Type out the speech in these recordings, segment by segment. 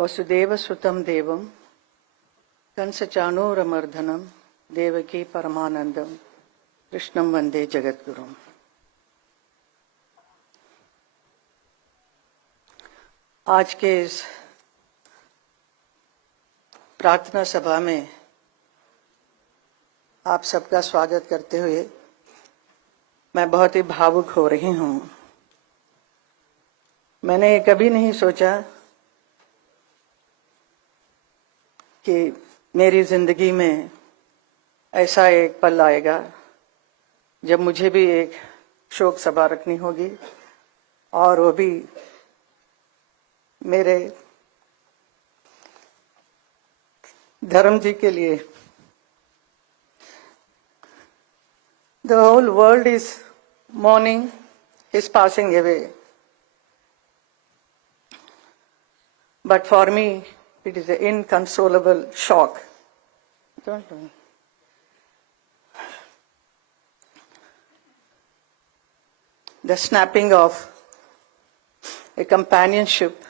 वसुदेव सुतं देवं कंसचाणूरमर्दनं देवकी परमानंदम कृष्णं वंदे जगद्गुरुम। आज के इस प्रार्थना सभा में आप सबका स्वागत करते हुए मैं बहुत ही भावुक हो रही हूं। मैंने कभी नहीं सोचा कि मेरी जिंदगी में ऐसा एक पल आएगा जब मुझे भी एक शोक सभा रखनी होगी, और वो भी मेरे धर्म जी के लिए। The whole world is mourning his passing away, but for me it is an inconsolable shock. Don't know. The snapping of a companionship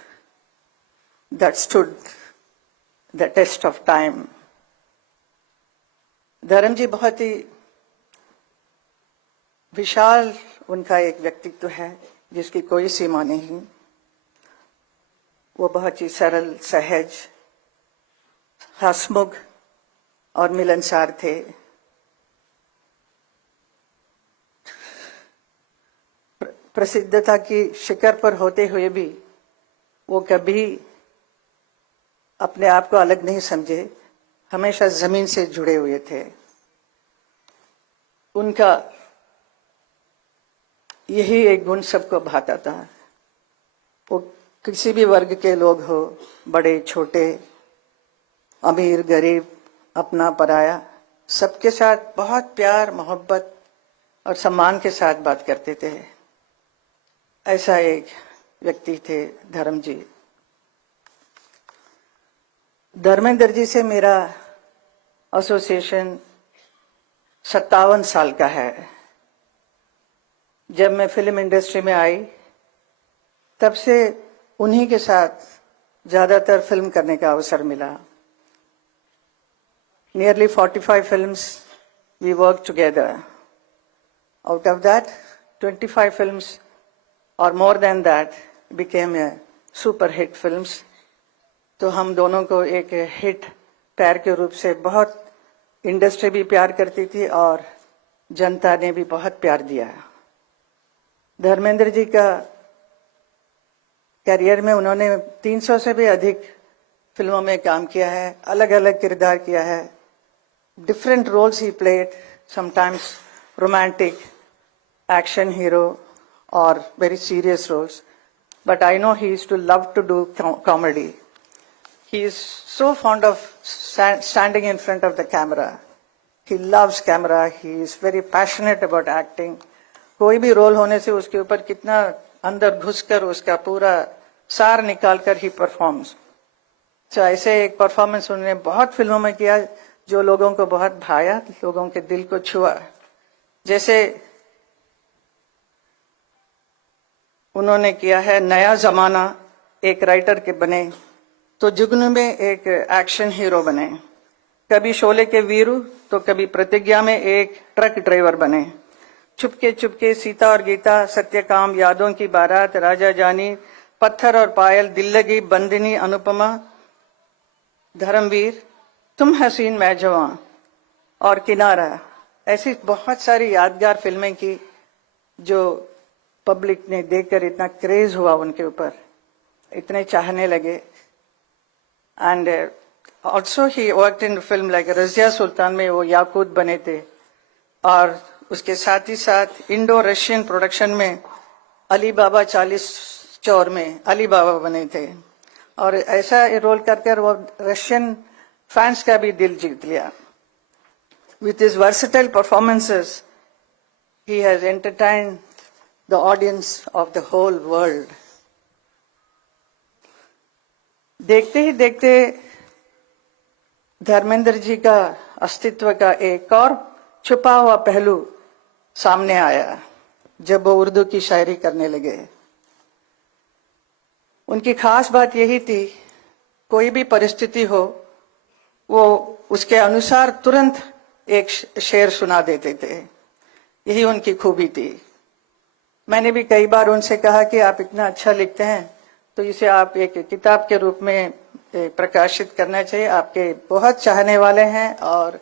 that stood the test of time. धर्म जी बहुत ही विशाल उनका एक व्यक्तित्व है जिसकी कोई सीमा नहीं। वो बहुत ही सरल, सहज, हंसमुख और मिलनसार थे। प्रसिद्धता की शिखर पर होते हुए भी वो कभी अपने आप को अलग नहीं समझे, हमेशा जमीन से जुड़े हुए थे। उनका यही एक गुण सबको भाता था। वो किसी भी वर्ग के लोग हो, बड़े छोटे, अमीर गरीब, अपना पराया, सबके साथ बहुत प्यार, मोहब्बत और सम्मान के साथ बात करते थे। ऐसा एक व्यक्ति थे धर्म जी। धर्मेंद्र जी से मेरा एसोसिएशन 57 साल का है। जब मैं फिल्म इंडस्ट्री में आई तब से उन्हीं के साथ ज्यादातर फिल्म करने का अवसर मिला। Nearly 45 films we worked together. Out of that, 25 films or more than that became a super hit films. तो हम दोनों को एक हिट पैर के रूप से बहुत इंडस्ट्री भी प्यार करती थी और जनता ने भी बहुत प्यार दिया। धर्मेंद्र जी का करियर में उन्होंने 300 से भी अधिक फिल्मों में काम किया है, अलग अलग किरदार किया है। Different roles he played, sometimes romantic, action hero और very serious roles, but I know he used to love to do comedy. He is so fond of standing in front of the camera. He loves camera. He is very passionate about acting. कोई भी role होने से उसके ऊपर कितना अंदर घुसकर उसका पूरा सार निकालकर ही परफॉर्म्स। तो ऐसे एक परफॉर्मेंस उन्होंने बहुत फिल्मों में किया जो लोगों को बहुत भाया, लोगों के दिल को छुआ। जैसे उन्होंने किया है नया जमाना, एक राइटर के बने, तो जुगनू में एक एक्शन हीरो बने, कभी शोले के वीरू तो कभी प्रतिज्ञा में एक ट्रक ड्राइवर बने, चुपके चुपके सीता और गीता, सत्यकाम, यादों की बारात, राजा जानी, पत्थर और पायल, दिल लगी, बंदिनी, अनुपमा, धर्मवीर, तुम हसीन मैं जवां और किनारा। ऐसी बहुत सारी यादगार फिल्में की जो पब्लिक ने देखकर इतना क्रेज हुआ उनके ऊपर, इतने चाहने लगे। And also he worked in a film like Razia सुल्तान में वो याकूत बने थे, और उसके साथ ही साथ इंडो रशियन प्रोडक्शन में अली बाबा 40 चौर में अली बाबा बने थे, और ऐसा रोल कर वो रशियन फैंस का भी दिल जीत लिया। With his versatile performances, he has entertained the audience of the whole world. देखते ही देखते धर्मेंद्र जी का अस्तित्व का एक और छुपा हुआ पहलू सामने आया जब वो उर्दू की शायरी करने लगे। उनकी खास बात यही थी कोई भी परिस्थिति हो वो उसके अनुसार तुरंत एक शेर सुना देते थे। यही उनकी खूबी थी। मैंने भी कई बार उनसे कहा कि आप इतना अच्छा लिखते हैं तो इसे आप एक किताब के रूप में प्रकाशित करना चाहिए। आपके बहुत चाहने वाले हैं और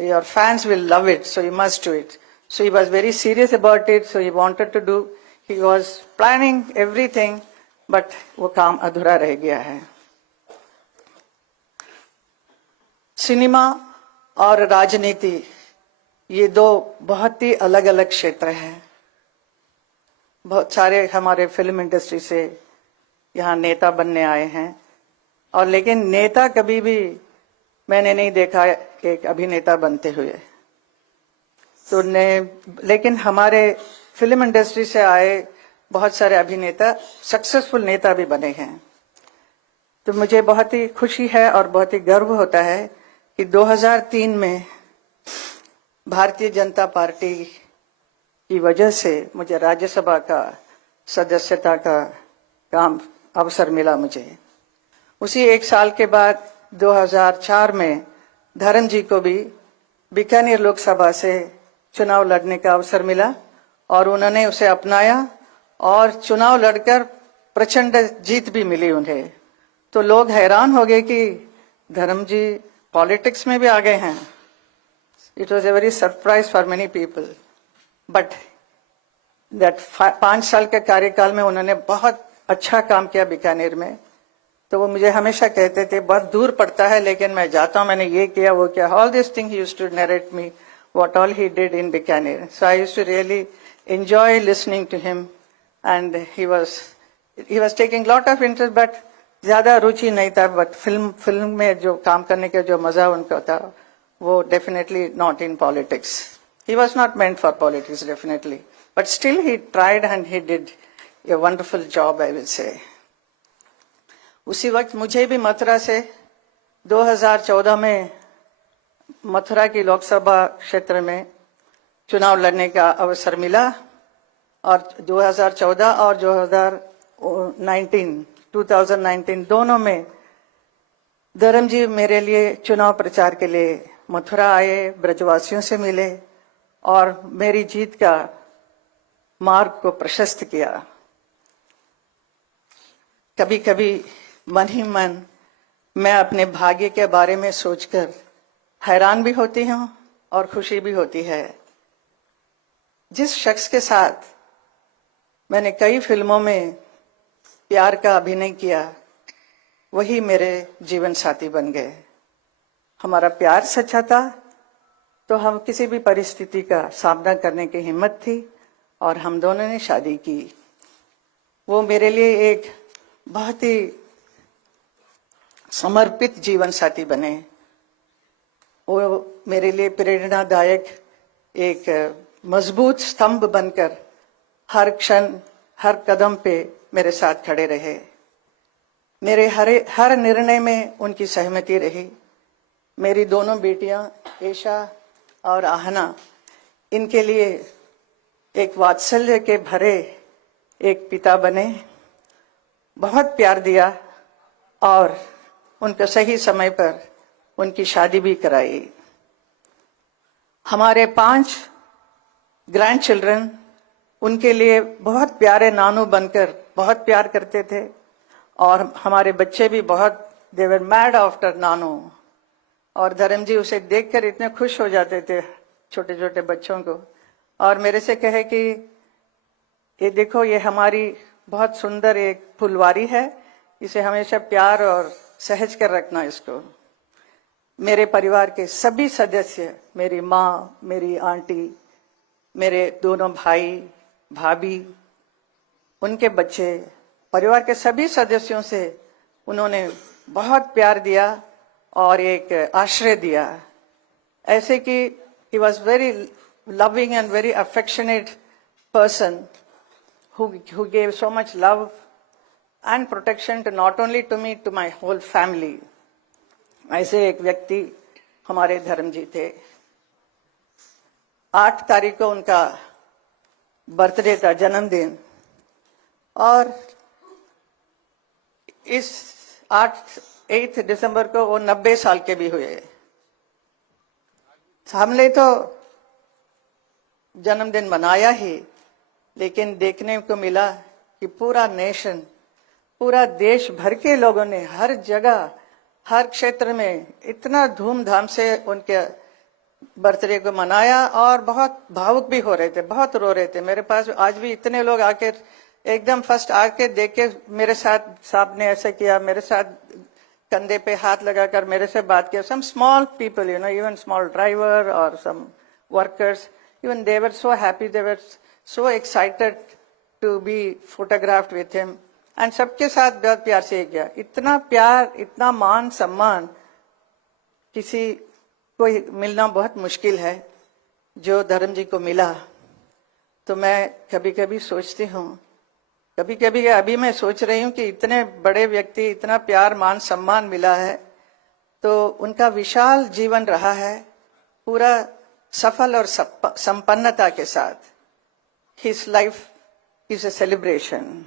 your fans will love it, so you must do it. So he was very serious about it, so he wanted to do, he was planning everything, but वो काम अधूरा रह गया है। सिनेमा और राजनीति ये दो बहुत ही अलग अलग क्षेत्र हैं। बहुत सारे हमारे फिल्म इंडस्ट्री से यहाँ नेता बनने आए हैं और लेकिन नेता कभी भी मैंने नहीं देखा एक अभिनेता बनते हुए। तो लेकिन हमारे फिल्म इंडस्ट्री से आए बहुत सारे अभिनेता सक्सेसफुल नेता भी बने हैं। तो मुझे बहुत ही खुशी है और बहुत ही गर्व होता है कि 2003 में भारतीय जनता पार्टी की वजह से मुझे राज्यसभा का सदस्यता का काम अवसर मिला मुझे। उसी एक साल के बाद 2004 में धर्म जी को भी बीकानेर लोकसभा से चुनाव लड़ने का अवसर मिला और उन्होंने उसे अपनाया और चुनाव लड़कर प्रचंड जीत भी मिली उन्हें। तो लोग हैरान हो गए कि धर्म जी पॉलिटिक्स में भी आ गए हैं। It was a very surprise for many people, but that 5 साल के कार्यकाल में उन्होंने बहुत अच्छा काम किया बीकानेर में। तो वो मुझे हमेशा कहते थे बहुत दूर पड़ता है लेकिन मैं जाता हूँ, मैंने ये किया वो किया। All this thing he used to narrate me what all he did in Bikaner. So I used to really enjoy listening to him, and he was taking lot of interest, but ज्यादा रुचि नहीं था। but film में जो काम करने का जो मजा उनका था वो definitely not in politics. He was not meant for politics definitely, but still he tried and he did a wonderful job, I will say. उसी वक्त मुझे भी मथुरा से 2014 में मथुरा की लोकसभा क्षेत्र में चुनाव लड़ने का अवसर मिला और 2014 और 2019 दोनों में धर्म जी मेरे लिए चुनाव प्रचार के लिए मथुरा आए, ब्रजवासियों से मिले और मेरी जीत का मार्ग को प्रशस्त किया। कभी कभी मन ही मन मैं अपने भाग्य के बारे में सोचकर हैरान भी होती हूँ और खुशी भी होती है। जिस शख्स के साथ मैंने कई फिल्मों में प्यार का अभिनय किया वही मेरे जीवन साथी बन गए। हमारा प्यार सच्चा था तो हम किसी भी परिस्थिति का सामना करने की हिम्मत थी और हम दोनों ने शादी की। वो मेरे लिए एक बहुत ही समर्पित जीवन साथी बने। वो मेरे लिए प्रेरणादायक एक मजबूत स्तंभ बनकर हर क्षण हर कदम पे मेरे साथ खड़े रहे। मेरे हर निर्णय में उनकी सहमति रही। मेरी दोनों बेटियां ईशा और आहना, इनके लिए एक वात्सल्य के भरे एक पिता बने, बहुत प्यार दिया और उनको सही समय पर उनकी शादी भी कराई। हमारे 5 ग्रैंड चिल्ड्रन उनके लिए बहुत प्यारे नानू बनकर बहुत प्यार करते थे और हमारे बच्चे भी बहुत दे वर मैड आफ्टर नानू। और धर्म जी उसे देखकर इतने खुश हो जाते थे छोटे छोटे बच्चों को और मेरे से कहे कि ये देखो ये हमारी बहुत सुंदर एक फुलवारी है, इसे हमेशा प्यार और सहज कर रखना इसको। मेरे परिवार के सभी सदस्य, मेरी माँ, मेरी आंटी, मेरे दोनों भाई भाभी, उनके बच्चे, परिवार के सभी सदस्यों से उन्होंने बहुत प्यार दिया और एक आश्रय दिया। ऐसे कि he was very loving and very affectionate person who gave so much love and protection to not only to me, to my whole family. ऐसे एक व्यक्ति हमारे धर्म जी थे। 8 तारीख को उनका बर्थडे था, जन्मदिन, और इस 8 दिसंबर को वो 90 साल के भी हुए। हमने तो जन्मदिन मनाया ही, लेकिन देखने को मिला कि पूरा नेशन, पूरा देश भर के लोगों ने हर जगह, हर क्षेत्र में इतना धूमधाम से उनके बर्थडे को मनाया और बहुत भावुक भी हो रहे थे, बहुत रो रहे थे। मेरे पास आज भी इतने लोग आके एकदम फर्स्ट आके देख के मेरे साथ, साहब ने ऐसे किया, मेरे साथ कंधे पे हाथ लगाकर मेरे से बात किया। Some small people, you know, even small driver और some workers, even they were so happy, they were so excited to be photographed with him, and सबके साथ बहुत प्यार से किया। इतना प्यार, इतना मान सम्मान किसी को मिलना बहुत मुश्किल है, जो धर्म जी को मिला। तो मैं कभी कभी सोचती हूँ, कभी कभी अभी मैं सोच रही हूँ कि इतने बड़े व्यक्ति, इतना प्यार मान सम्मान मिला है, तो उनका विशाल जीवन रहा है, पूरा सफल और संपन्नता के साथ। His life is a celebration.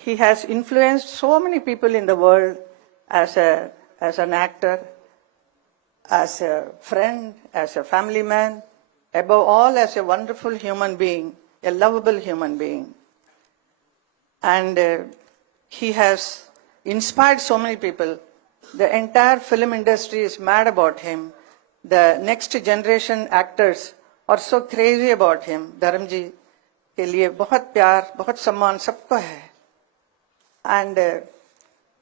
He has influenced so many people in the world as an actor, as a friend, as a family man, above all as a wonderful human being, a lovable human being. And he has inspired so many people. The entire film industry is mad about him. The next generation actors are so crazy about him. धर्म जी के लिए बहुत प्यार, बहुत सम्मान सबको है. And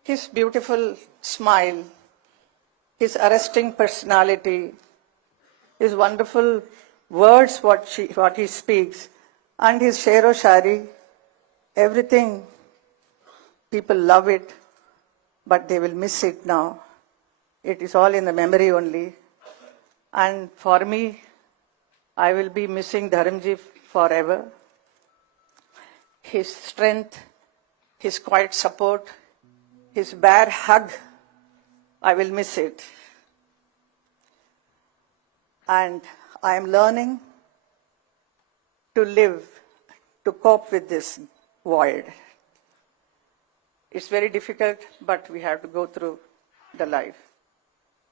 his beautiful smile, his arresting personality, his wonderful words, what he speaks, and his shero-shari, everything, people love it, but they will miss it now. It is all in the memory only. And for me, I will be missing Dharamji forever. His strength, his quiet support, his bare hug, I will miss it. And I am learning to live, to cope with this void. It's very difficult, but we have to go through the life.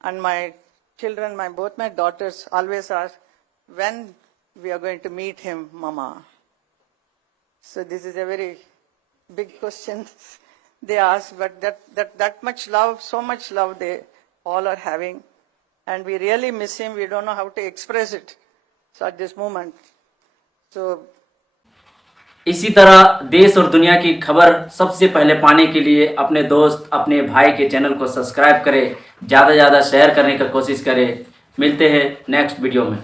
And my children, both my daughters always ask, when we are going to meet him, Mama? So this is a very big question they ask, but that much love, so much love they all are having. And we really miss him. We don't know how to express it. So at this moment. So इसी तरह देश और दुनिया की खबर सबसे पहले पाने के लिए अपने दोस्त, अपने भाई के चैनल को सब्सक्राइब करें, ज़्यादा से ज़्यादा शेयर करने की कोशिश करें। मिलते हैं नेक्स्ट वीडियो में।